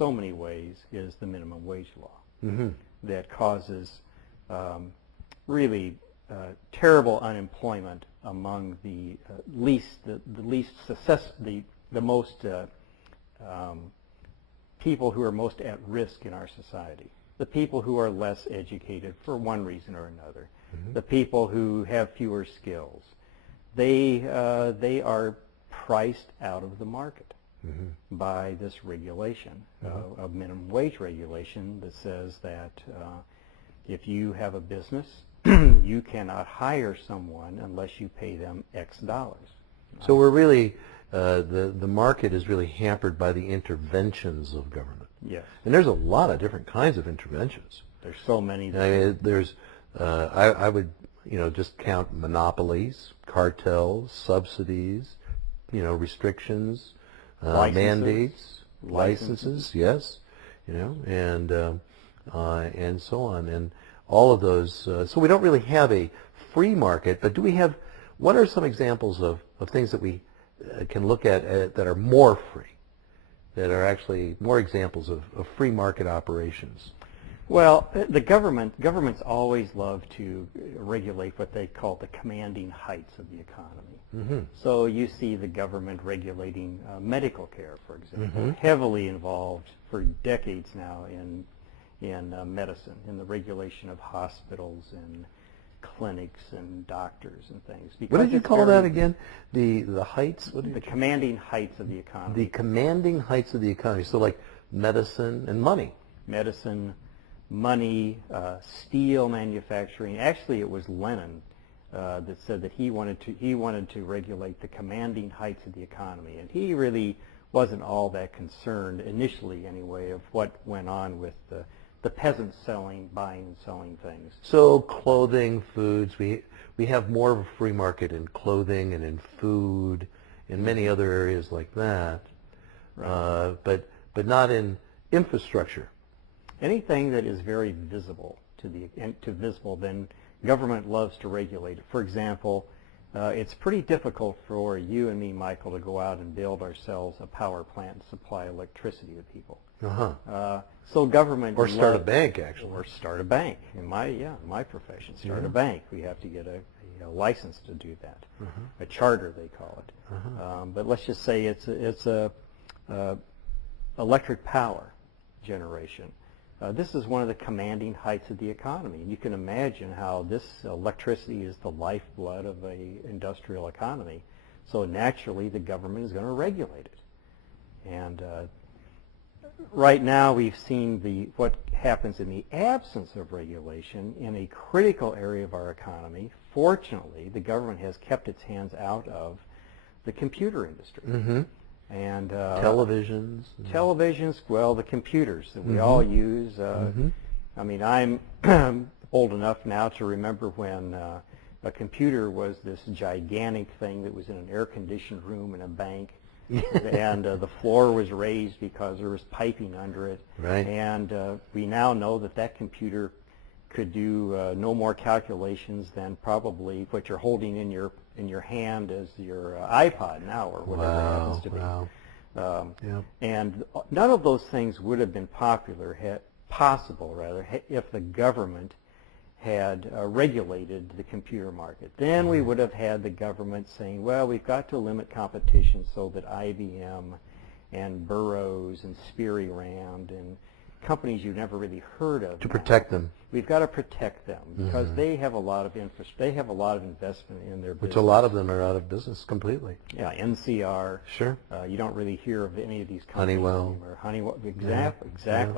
so many ways is the minimum wage law that causes really terrible unemployment among the most people who are most at risk in our society. The people who are less educated for one reason or another. The people who have fewer skills. They are priced out of the market by this regulation, a minimum wage regulation that says that if you have a business, you cannot hire someone unless you pay them X dollars. So we're really, the market is really hampered by the interventions of government. Yes. And there's a lot of different kinds of interventions. There's so many. I mean, there's, I would, just count monopolies, cartels, subsidies, restrictions, mandates, licenses, yes, and so on, and all of those. So we don't really have a free market, but do we have? What are some examples of things that we can look at that are more free, that are actually more examples of free market operations? Well, the governments always love to regulate what they call the commanding heights of the economy. So you see the government regulating medical care, for example, heavily involved for decades now in medicine, in the regulation of hospitals and clinics and doctors and things. What did you call that again? The heights? The commanding heights of the economy. The commanding heights of the economy. So like medicine and money. Medicine, money, steel manufacturing. Actually, it was Lenin that said that he wanted to regulate the commanding heights of the economy, and he really wasn't all that concerned initially, anyway, of what went on with the peasants buying and selling things. So clothing, foods, we have more of a free market in clothing and in food, in many other areas like that, right. But not in infrastructure. Anything that is very visible then government loves to regulate it. For example, it's pretty difficult for you and me, Michael, to go out and build ourselves a power plant and supply electricity to people. So government or start a bank, actually. Or start a bank. In my profession, start a bank. We have to get a license to do that. A charter, they call it. But let's just say it's a electric power generation. This is one of the commanding heights of the economy. And you can imagine how this electricity is the lifeblood of an industrial economy. So naturally, the government is going to regulate it. And right now, we've seen what happens in the absence of regulation in a critical area of our economy. Fortunately, the government has kept its hands out of the computer industry. And televisions, well, the computers that we all use. I mean, I'm old enough now to remember when a computer was this gigantic thing that was in an air-conditioned room in a bank, and the floor was raised because there was piping under it. Right. And we now know that computer could do no more calculations than probably what you're holding in your hand as your iPod now, or whatever it happens to be. And none of those things would have been possible if the government had regulated the computer market. Then we would have had the government saying, well, we've got to limit competition so that IBM and Burroughs and Spirrand and companies you've never really heard of. To protect them. We've got to protect them because they have a lot of interest. They have a lot of investment in their business. Which a lot of them are out of business completely. Yeah, NCR. Sure. You don't really hear of any of these companies anymore. Honeywell. Exactly. Yeah.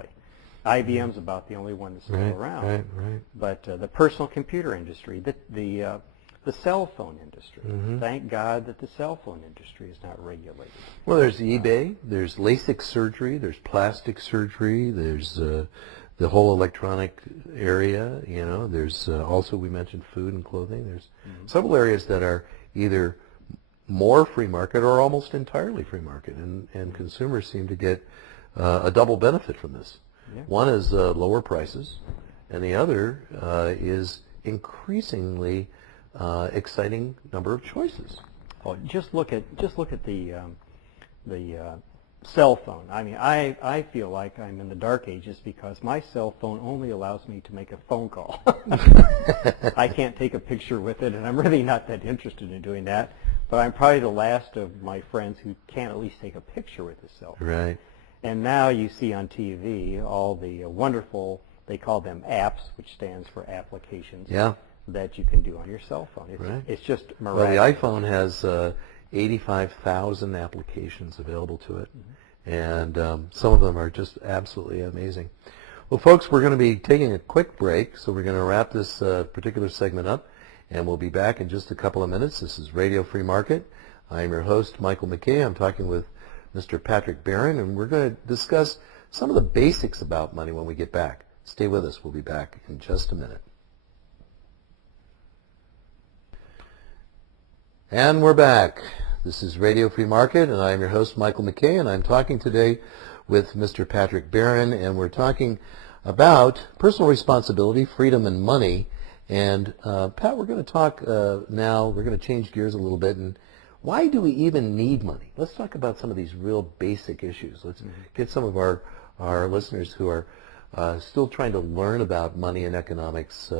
IBM's about the only one that's still around. Right. But the personal computer industry, the cell phone industry. Thank God that the cell phone industry is not regulated. Well, there's eBay, there's LASIK surgery, there's plastic surgery, there's the whole electronic area, there's also, we mentioned food and clothing. There's several areas that are either more free market or almost entirely free market, and consumers seem to get a double benefit from this. Yeah. One is lower prices, and the other is increasingly exciting number of choices. Oh, just look at the cell phone. I mean, I feel like I'm in the dark ages because my cell phone only allows me to make a phone call. I can't take a picture with it, and I'm really not that interested in doing that. But I'm probably the last of my friends who can't at least take a picture with his cell phone. Right. And now you see on TV all the wonderful, they call them apps, which stands for applications, Yeah. that you can do on your cell phone. It's just miraculous. Well, the iPhone has 85,000 applications available to it, and some of them are just absolutely amazing. Well, folks, we're going to be taking a quick break, so we're going to wrap this particular segment up, and we'll be back in just a couple of minutes. This is Radio Free Market. I'm your host, Michael McKay. I'm talking with Mr. Patrick Barron, and we're going to discuss some of the basics about money when we get back. Stay with us. We'll be back in just a minute. And we're back. This is Radio Free Market, and I'm your host, Michael McKay, and I'm talking today with Mr. Patrick Barron, and we're talking about personal responsibility, freedom, and money. And Pat, we're going to talk now, we're going to change gears a little bit, and why do we even need money? Let's talk about some of these real basic issues. Let's get some of our listeners who are still trying to learn about money and economics,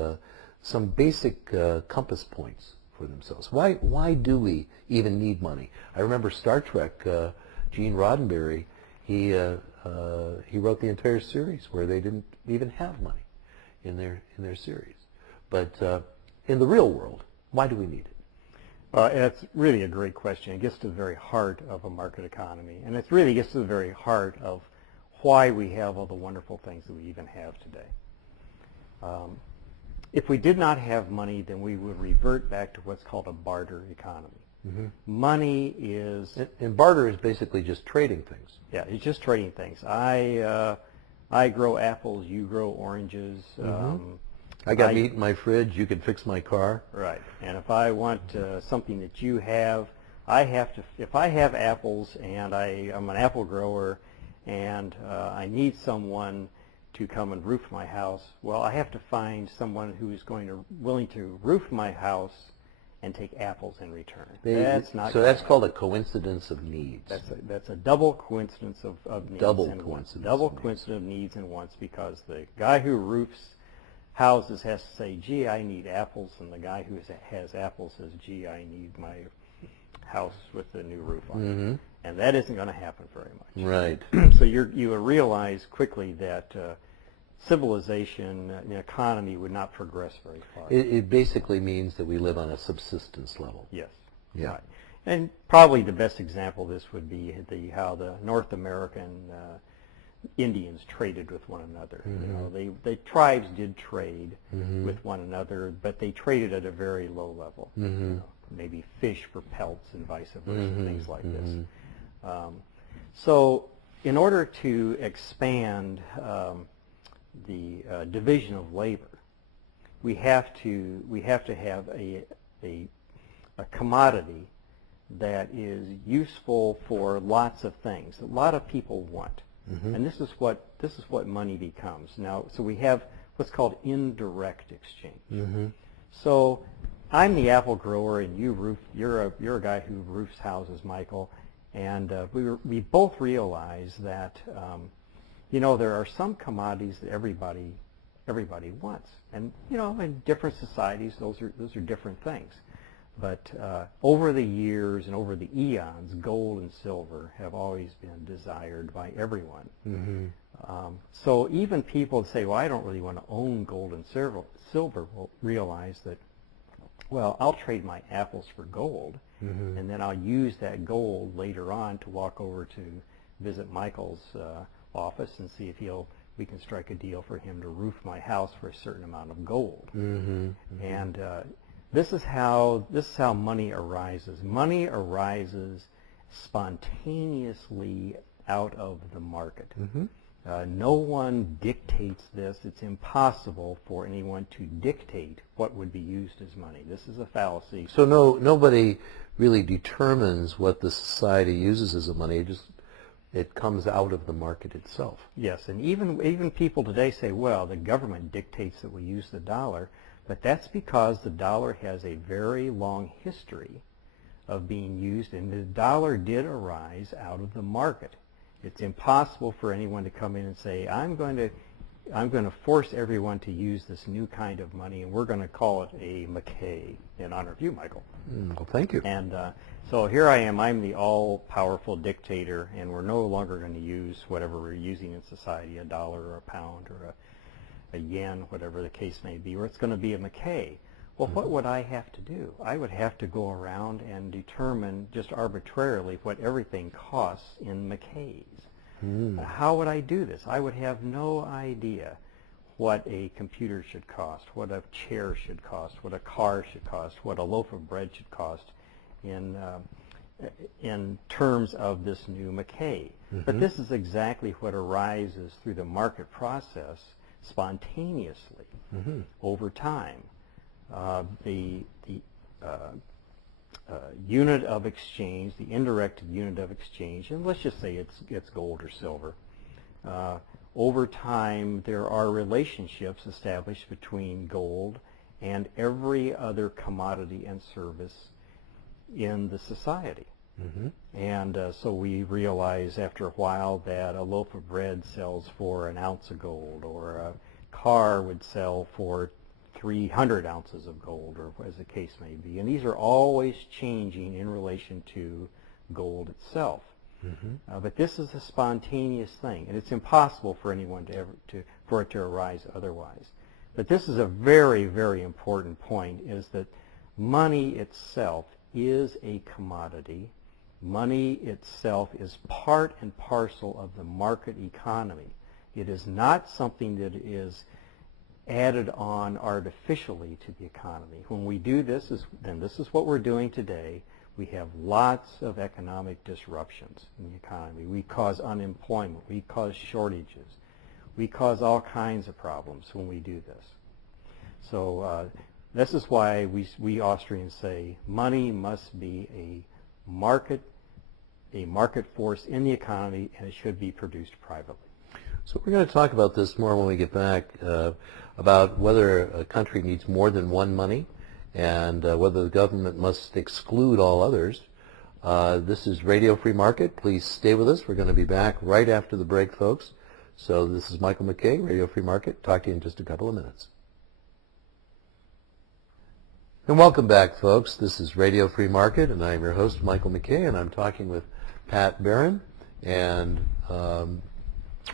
some basic compass points for themselves. Why do we even need money? I remember Star Trek, Gene Roddenberry, he wrote the entire series where they didn't even have money in their series. But in the real world, why do we need it? It's really a great question. It gets to the very heart of a market economy, and it really gets to the very heart of why we have all the wonderful things that we even have today. If we did not have money, then we would revert back to what's called a barter economy. Mm-hmm. Money is... And barter is basically just trading things. Yeah, it's just trading things. I grow apples, you grow oranges. Mm-hmm. I got meat in my fridge, you can fix my car. Right. And if I want something that you have, I have to, if I have apples and I'm an apple grower and I need someone to come and roof my house, well, I have to find someone who is willing to roof my house and take apples in return. That's called a coincidence of needs. That's a double coincidence of needs. Double Coincidence of needs and wants, because the guy who roofs houses has to say, gee, I need apples, and the guy who has apples says, gee, I need my house with the new roof on it. And that isn't going to happen very much. Right. So you realize quickly that civilization and economy would not progress very far. It basically means that we live on a subsistence level. Yes. Yeah. Right. And probably the best example of this would be how the North American Indians traded with one another. You know, the tribes did trade with one another, but they traded at a very low level. You know, maybe fish for pelts and vice versa, things like this. So in order to expand the division of labor, we have to have a commodity that is useful for lots of things that a lot of people want. And this is what money becomes. Now, so we have what's called indirect exchange. So I'm the apple grower, and you're a guy who roofs houses, Michael, and we both realize that you know, there are some commodities that everybody wants, and you know, in different societies, those are different things. But over the years and over the eons, gold and silver have always been desired by everyone. So even people say, well, I don't really want to own gold and silver, will realize that, well, I'll trade my apples for gold, and then I'll use that gold later on to walk over to visit Michael's office and see if we can strike a deal for him to roof my house for a certain amount of gold. And this is how money arises. Money arises spontaneously out of the market. No one dictates this. It's impossible for anyone to dictate what would be used as money. This is a fallacy. So nobody really determines what the society uses as a money. It comes out of the market itself. Yes, and even people today say, well, the government dictates that we use the dollar. But that's because the dollar has a very long history of being used, and the dollar did arise out of the market. It's impossible for anyone to come in and say, I'm going to force everyone to use this new kind of money, and we're going to call it a McKay in honor of you, Michael. Well, thank you. And so here I am. I'm the all-powerful dictator, and we're no longer going to use whatever we're using in society, $1 or a pound or a yen, whatever the case may be, or it's going to be a McKay. Well, what would I have to do? I would have to go around and determine just arbitrarily what everything costs in McKays. How would I do this? I would have no idea what a computer should cost, what a chair should cost, what a car should cost, what a loaf of bread should cost in terms of this new McKay. But this is exactly what arises through the market process spontaneously over time. The unit of exchange, the indirect unit of exchange, and let's just say it's gold or silver. Over time, there are relationships established between gold and every other commodity and service in the society. And so we realize after a while that a loaf of bread sells for an ounce of gold, or a car would sell for 300 ounces of gold, or as the case may be. And these are always changing in relation to gold itself. But this is a spontaneous thing, and it's impossible for anyone for it to arise otherwise. But this is a very, very important point, is that money itself is a commodity. Money itself is part and parcel of the market economy. It is not something that is added on artificially to the economy. When we do this, then this is what we're doing today. We have lots of economic disruptions in the economy. We cause unemployment. We cause shortages. We cause all kinds of problems when we do this. So this is why we Austrians say money must be a market force in the economy, and it should be produced privately. So we're going to talk about this more when we get back, about whether a country needs more than one money, and whether the government must exclude all others. This is Radio Free Market. Please stay with us. We're going to be back right after the break, folks. So this is Michael McKay, Radio Free Market. Talk to you in just a couple of minutes. And welcome back, folks. This is Radio Free Market, and I'm your host, Michael McKay, and I'm talking with Pat Barron, and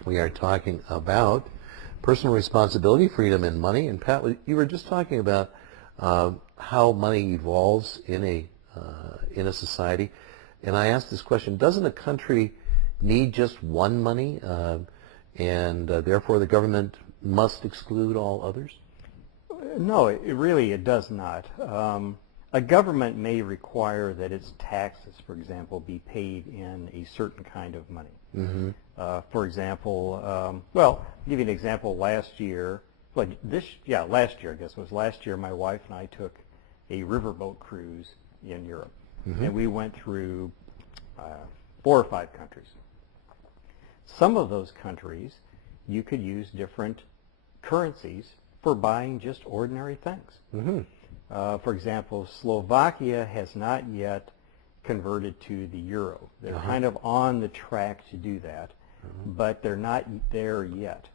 we are talking about personal responsibility, freedom, and money. And Pat, you were just talking about how money evolves in a society, and I asked this question: doesn't a country need just one money, and therefore the government must exclude all others? No, it does not. A government may require that its taxes, for example, be paid in a certain kind of money. For example, well, I'll give you an example. Last year, I guess it was last year, my wife and I took a riverboat cruise in Europe, and we went through 4 or 5 countries. Some of those countries, you could use different currencies for buying just ordinary things. For example, Slovakia has not yet converted to the euro. They're kind of on the track to do that, but they're not there yet.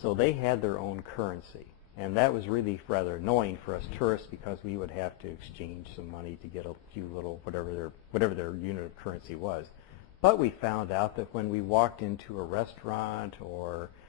So they had their own currency, and that was really rather annoying for us tourists, because we would have to exchange some money to get a few little whatever their unit of currency was. But we found out that when we walked into a restaurant or